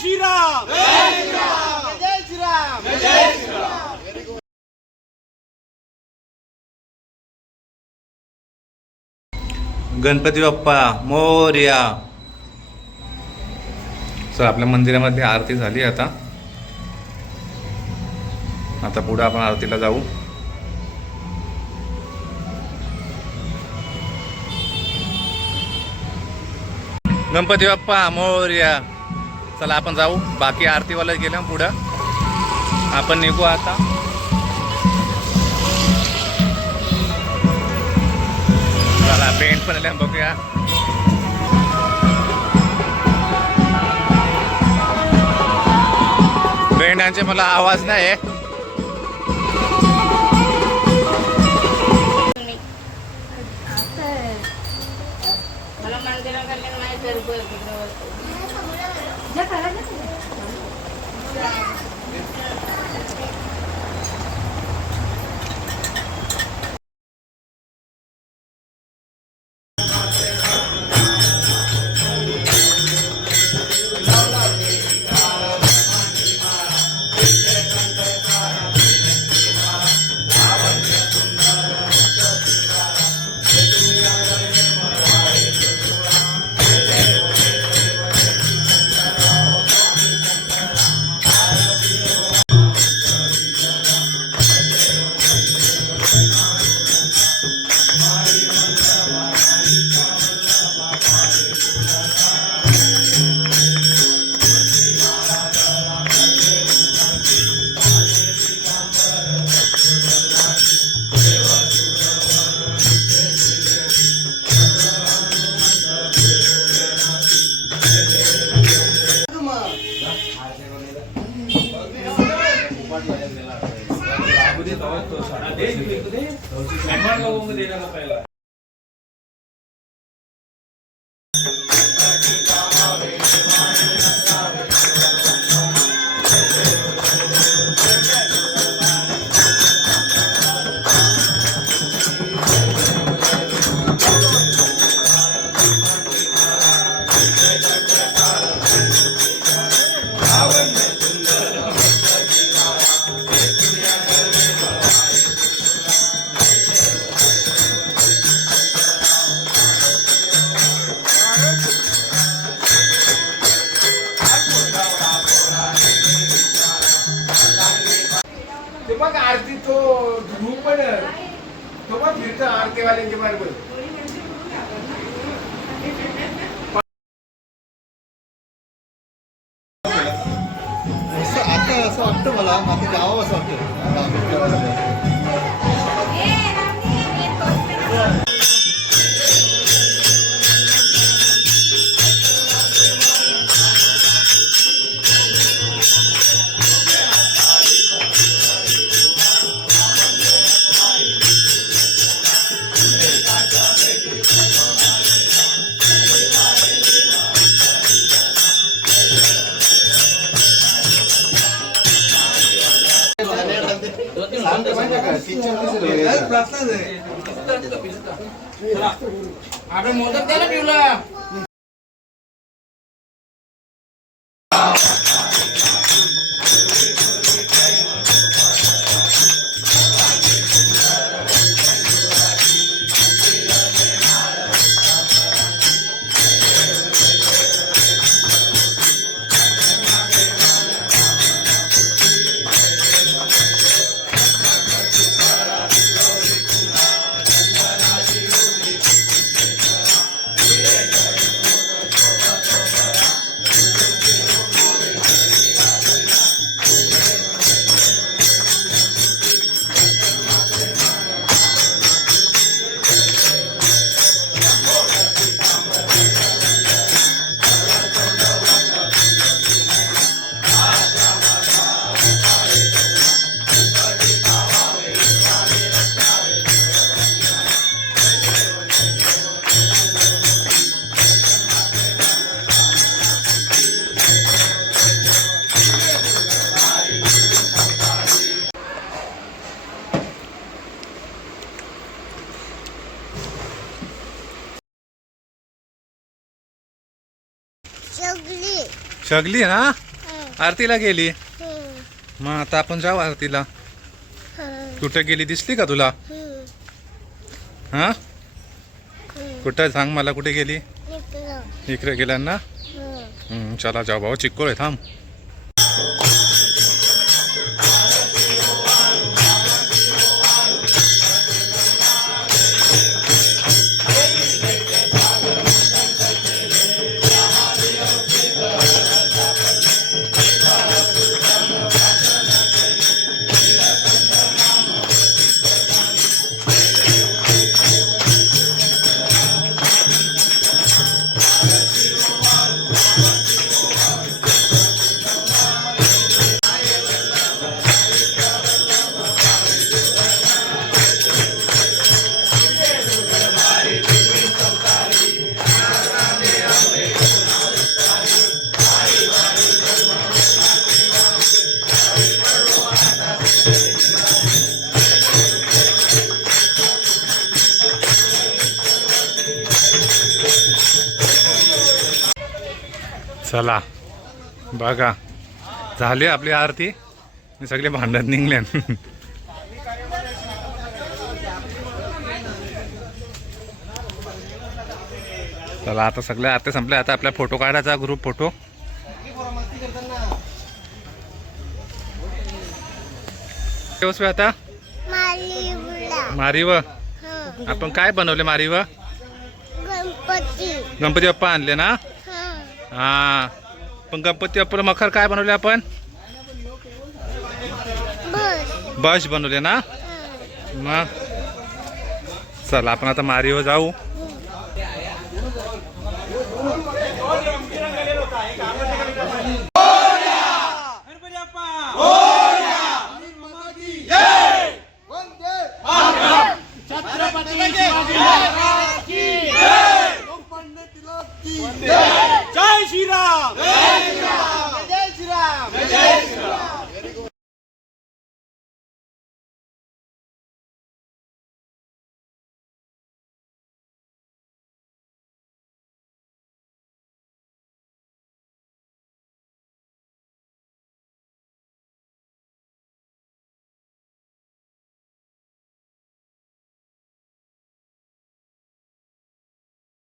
श्रीराम! जय श्रीराम! गणपती बाप्पा मोर्या. सर आपल्या मंदिरामध्ये आरती झाली आता. आता पुढे आपण आरतीला जाऊ. गणपती बाप्पा मोर्या चला आपण जाऊ. बाकी आरतीवाला गेल्या पुढं. आपण निघू आता. चला पेंट पण आल्या बघूया. बेंडांचे मला आवाज नाही आहे मला मंदिराकडे ಅಡ್ವಾನ್ಸ್ ಆಗೋಂಗದ ಏನಾಗಪ್ಪ ಇಲ್ಲ तो मग आरती तो ध्रुव पण तो मग फिरतो आरतीवाल्यांच्या बरोबर असं आता असं वाटतं मला माझं गाव असं वाटतं. मोदक द्यायला ठेवला सगली ना? आरतीला गेली? मग आता आपण जाऊ आरतीला. कुठे गेली दिसली का तुला? हा. कुठं? सांग मला कुठे गेली? इकडे. गेल्या ना हम्म, चला जाऊ भाऊ चिक्कोळ आहे थांब. चला. बघा. झाली आपली आरती. आणि सगळे भांडण निघले. चला आता सगळे आरती संपले. आता आपल्या फोटो काढायचा ग्रुप फोटो आता? मारीव. आपण काय बनवले मारीव? गणपती. गणपती बाप्पा आणले ना? हा. पण गणपती बाप्पाला मखर काय बनवले आपण? बस बनवले ना? मग. चल आपण आता हो जाऊ. छत्रपती শ্রীরাম